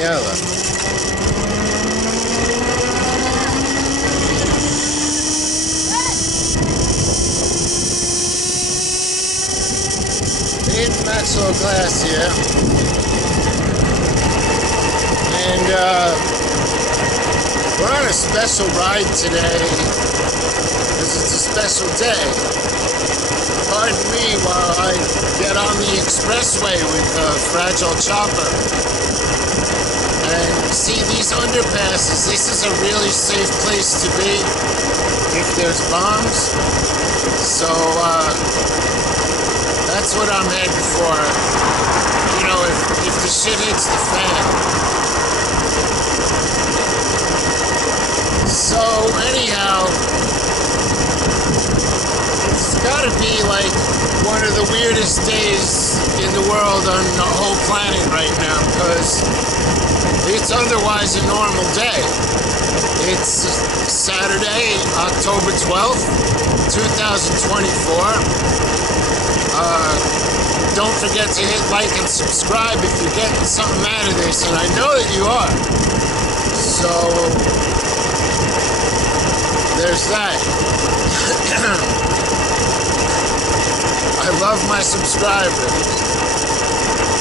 יאללה. In Maxwell Glass here. And we're on a special ride today because it's a special day. Pardon me while I get on the expressway with Fragile Chopper. And see these underpasses, this is a really safe place to be if there's bombs. So that's what I'm heading for. You know, if the shit hits the fan. So anyhow, it's gotta be like one of the weirdest days in the world on the whole planet right now, because it's otherwise a normal day. It's Saturday, October 12th, 2024. Don't forget to hit like and subscribe if you're getting something out of this, and I know that you are. So there's that. I love my subscribers.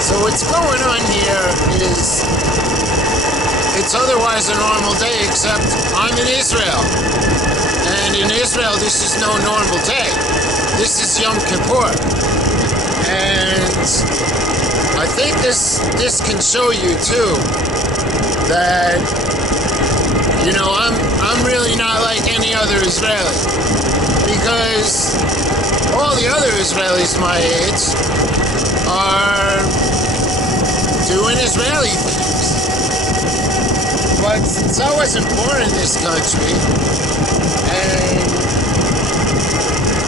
So what's going on here is it's otherwise a normal day, except I'm in Israel. And in Israel, this is no normal day. This is Yom Kippur. And I think this can show you too that, you know, I'm really not like any other Israeli, because all the other Israelis my age are doing Israeli things. But since I wasn't born in this country and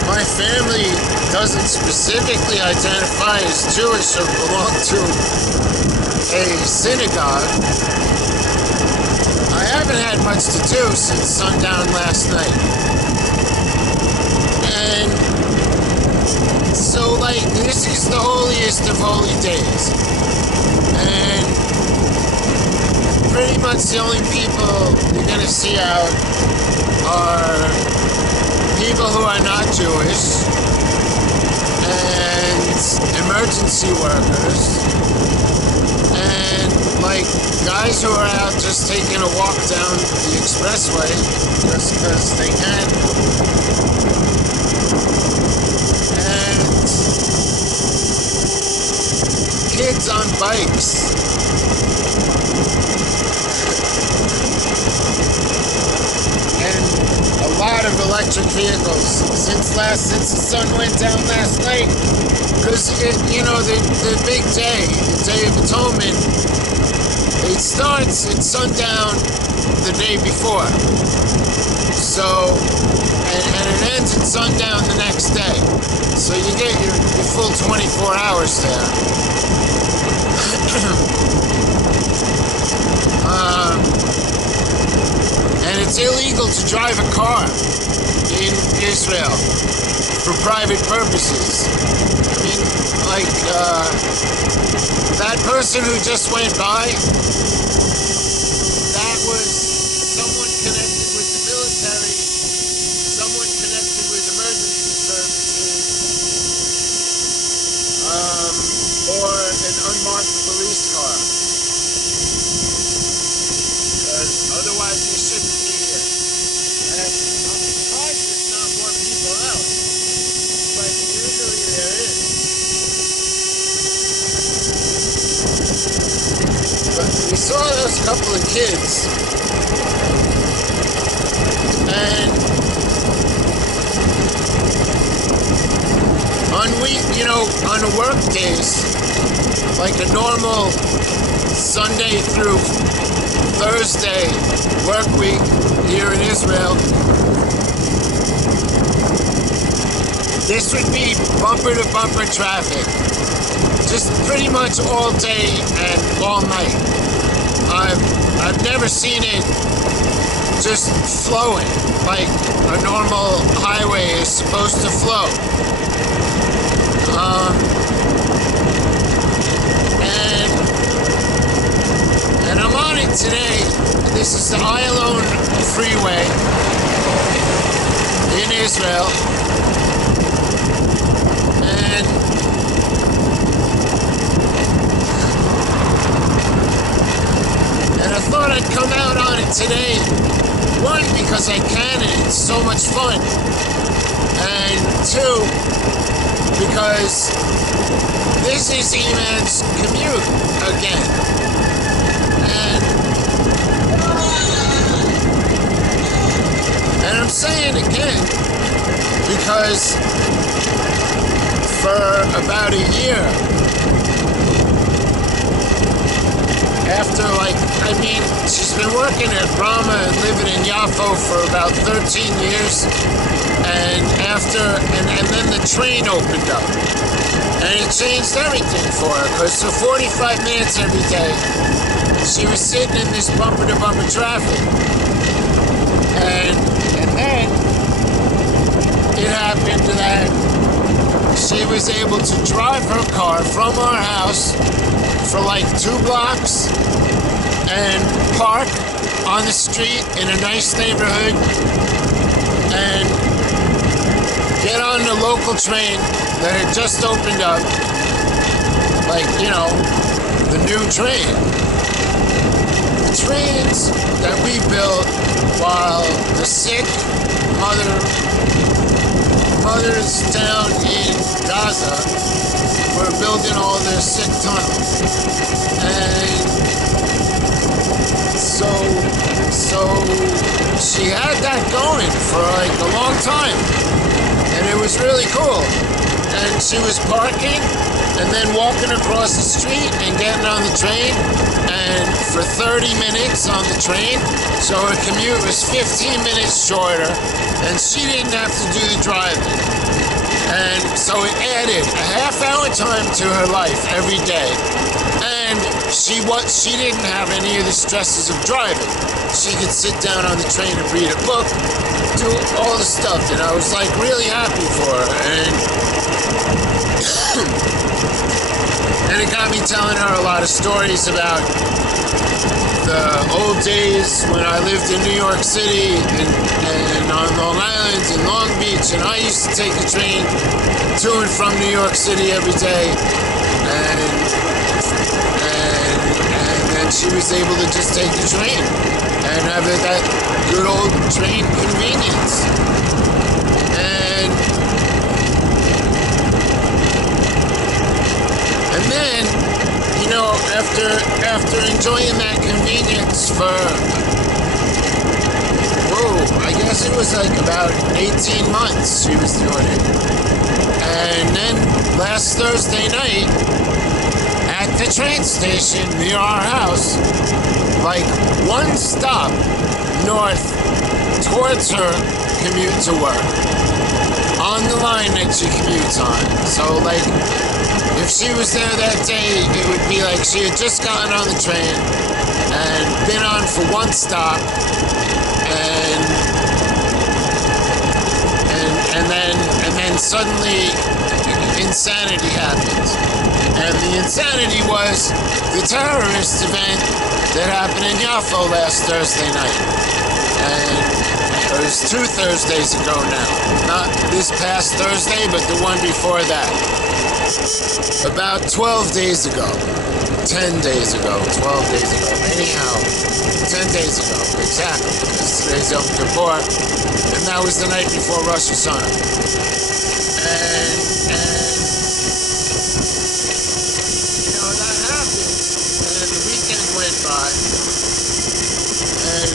my family doesn't specifically identify as Jewish or belong to a synagogue, I haven't had much to do since sundown last night. And so, like, this is the holiest of holy days. And pretty much the only people you're going to see out are people who are not Jewish and emergency workers and like guys who are out just taking a walk down the expressway just because they can, and kids on bikes. A lot of electric vehicles since the sun went down last night, because you know the big day, the Day of Atonement, it starts at sundown the day before, so and it ends at sundown the next day, so you get your full 24 hours there. And it's illegal to drive a car in Israel for private purposes. I mean, like, that person who just went by, that was someone connected with the military, someone connected with emergency services, or an unmarked police car. Otherwise, they shouldn't be here. And I'm surprised there's not more people out. But usually there is. But we saw those couple of kids. And on work days, like a normal Sunday through Thursday work week here in Israel, this would be bumper to bumper traffic, just pretty much all day and all night. I've never seen it just flowing like a normal highway is supposed to flow. freeway in Israel, and I thought I'd come out on it today. One, because I can and it's so much fun. And two, because this is Iman's commute again. And I'm saying again because for about a year, after she's been working at Rama and living in Yaffo for about 13 years, and then the train opened up, and it changed everything for her, because for 45 minutes every day, she was sitting in this bumper-to-bumper traffic, and then it happened that she was able to drive her car from our house for like 2 blocks and park on the street in a nice neighborhood and get on the local train that had just opened up, the new train. The trains that we built while the sick mothers down in Gaza were building all their sick tunnels. And so she had that going for a long time. And it was really cool. And she was parking and then walking across the street and getting on the train. And for 30 minutes on the train, so her commute was 15 minutes shorter, and she didn't have to do the driving. And so it added a half-hour time to her life every day. And she didn't have any of the stresses of driving. She could sit down on the train and read a book, do all the stuff, and I was really happy for her. And it got me telling her a lot of stories about the old days when I lived in New York City and on Long Island and Long Beach, and I used to take the train to and from New York City every day, and then she was able to just take the train and have that good old train convenience. And then, after enjoying that convenience for, I guess it was about 18 months she was doing it. And then last Thursday night, at the train station near our house, one stop north towards her commute to work, on the line that she commutes on. So, if she was there that day, it would be like she had just gotten on the train and been on for one stop, and then suddenly insanity happened. And the insanity was the terrorist event that happened in Yaffo last Thursday night. And it was 2 Thursdays ago now. Not this past Thursday, but the one before that. About 12 days ago. 10 days ago. 12 days ago. Anyhow, 10 days ago. Exactly. Because today's Yom Kippur. And that was the night before Rosh Hashanah. And that happened. And the weekend went by. And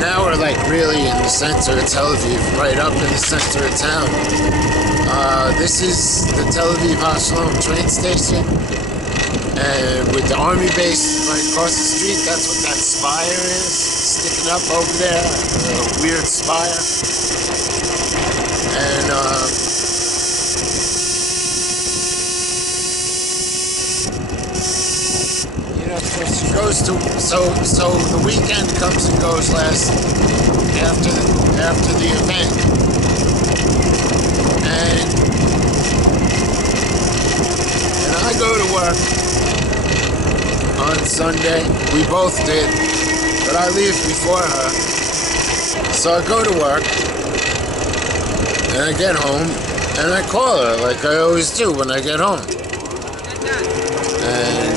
now we're really in the center of Tel Aviv, right up in the center of town. This is the Tel Aviv Hashalom train station, and with the army base right across the street. That's what that spire is, sticking up over there, a weird spire. And so she goes to, so the weekend comes and goes after the event, go to work on Sunday. We both did, but I leave before her. So I go to work, and I get home, and I call her like I always do when I get home. And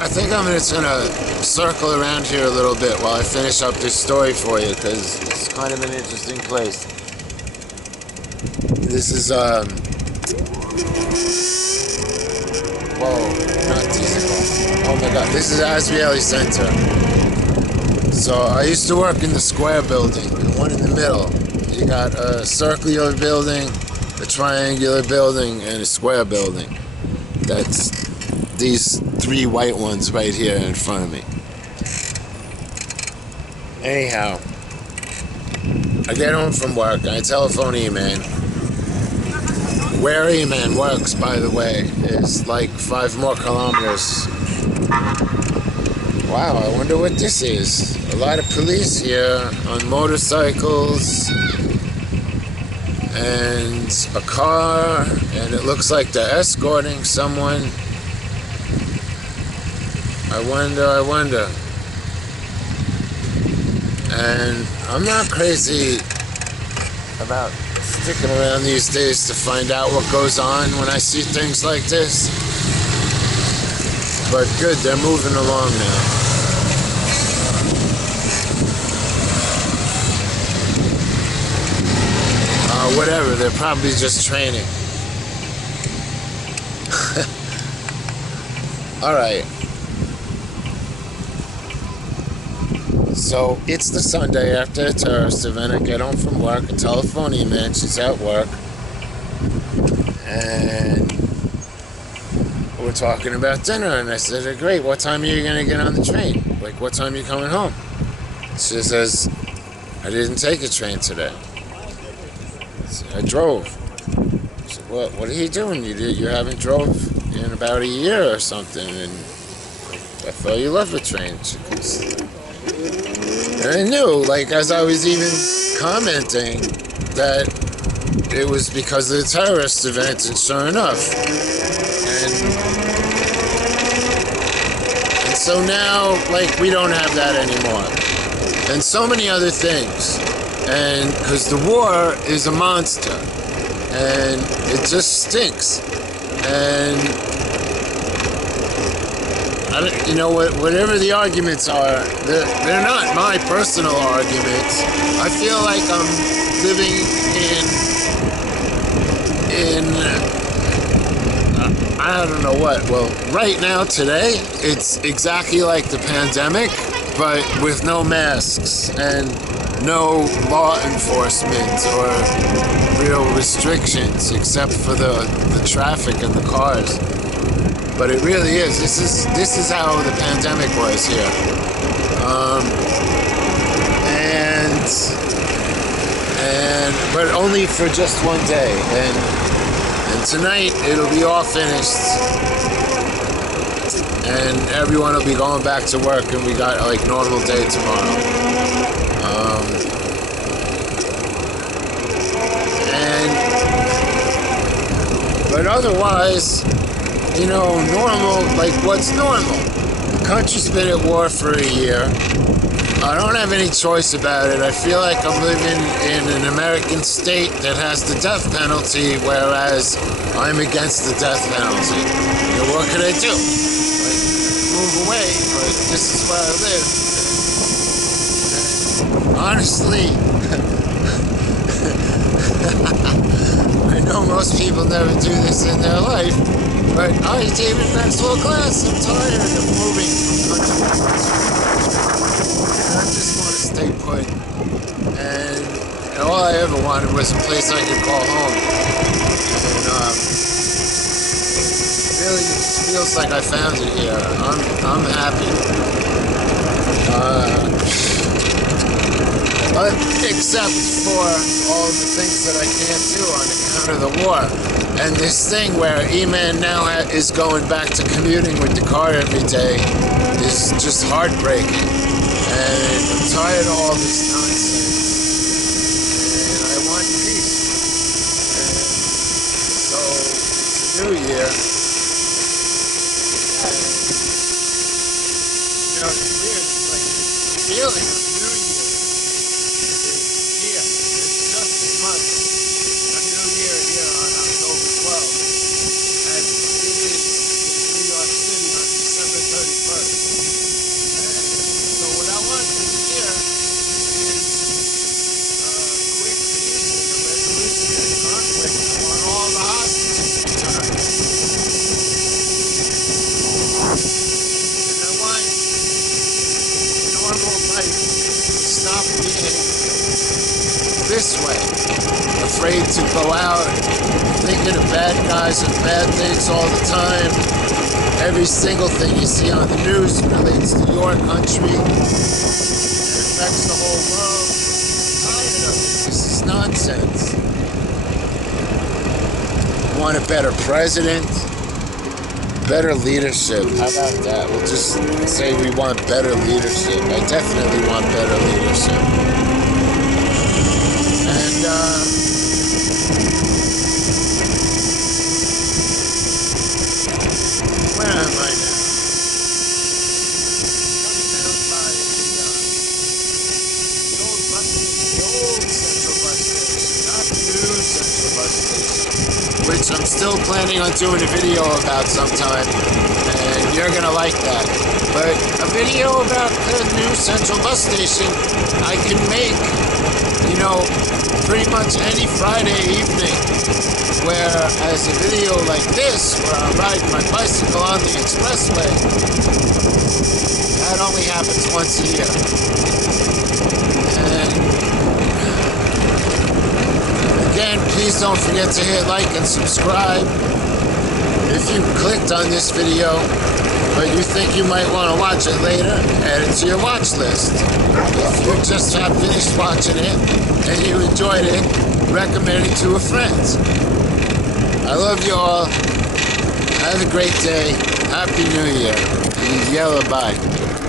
I think I'm just gonna circle around here a little bit while I finish up this story for you, because it's kind of an interesting place. This is whoa, not Tizianoff. Oh my God, this is Azrieli Center. So I used to work in the square building, the one in the middle. You got a circular building, a triangular building, and a square building. That's these three white ones right here in front of me. Anyhow, I get home from work, I telephone Iman. Where Iman works, by the way, is like 5 more kilometers. Wow, I wonder what this is. A lot of police here on motorcycles and a car, and it looks like they're escorting someone. I wonder. And I'm not crazy about sticking around these days to find out what goes on when I see things like this. But good, they're moving along now. Whatever, they're probably just training. Alright. So, it's the Sunday after the terrorist event. I get home from work and telephone Iman, she's at work. And we're talking about dinner, and I said, great, what time are you going to get on the train? Like, what time are you coming home? She says, I didn't take a train today. I drove. I said, what are you doing? You haven't drove in about a year or something, and I thought you loved the train. She goes, and I knew, like, as I was even commenting, that it was because of the terrorist event, and sure enough. And so now, like, we don't have that anymore. And so many other things. And because the war is a monster, and it just stinks. And you know, whatever the arguments are, they're not my personal arguments. I feel like I'm living in I don't know what. Well, right now, today, it's exactly like the pandemic, but with no masks and no law enforcement or real restrictions except for the traffic and the cars. But it really is. This is how the pandemic was here. But only for just one day. And tonight it'll be all finished. And everyone will be going back to work, and we got like normal day tomorrow. But otherwise, you know, normal, like what's normal? The country's been at war for a year. I don't have any choice about it. I feel like I'm living in an American state that has the death penalty, whereas I'm against the death penalty. You know, what could I do? Like, move away, but this is where I live. Honestly, I know most people never do this in their life, but I, David Maxwell Glass, I'm tired of moving from country to country. I just want to stay put, and all I ever wanted was a place I could call home, and it really feels like I found it here. I'm happy, except for all the things that I can't do on account of the war, and this thing where Iman now is going back to commuting with the car every day is just heartbreaking. And I'm tired of all this nonsense. And I New Year. You know, it's weird. It's like the feeling of New Year is here. It's just as much a New Year here on October 12th as it is in New York City on December 31st. And so what I want this year is quick peace and a resolution to the conflict. I want all the hostages returned. And I want normal life to stop being this way. Afraid to go out, thinking of bad guys and bad things all the time. Every single thing you see on the news relates to your country. It affects the whole world. I'm tired of it. This is nonsense. Want a better president? Better leadership. How about that? We'll just say we want better leadership. I definitely want better leadership. And, where am I now? Coming down by the old bus station, the old Central bus station, not the new Central bus station, which I'm still planning on doing a video about sometime, and you're gonna like that. But a video about the new Central bus station I can make, you know, pretty much any Friday evening, whereas a video like this, where I'm riding my bicycle on the expressway, that only happens once a year. And again, please don't forget to hit like and subscribe. If you clicked on this video, but you think you might want to watch it later, add it to your watch list. If you just have finished watching it and you enjoyed it, recommend it to a friend. I love you all. Have a great day. Happy New Year. Yellow bye.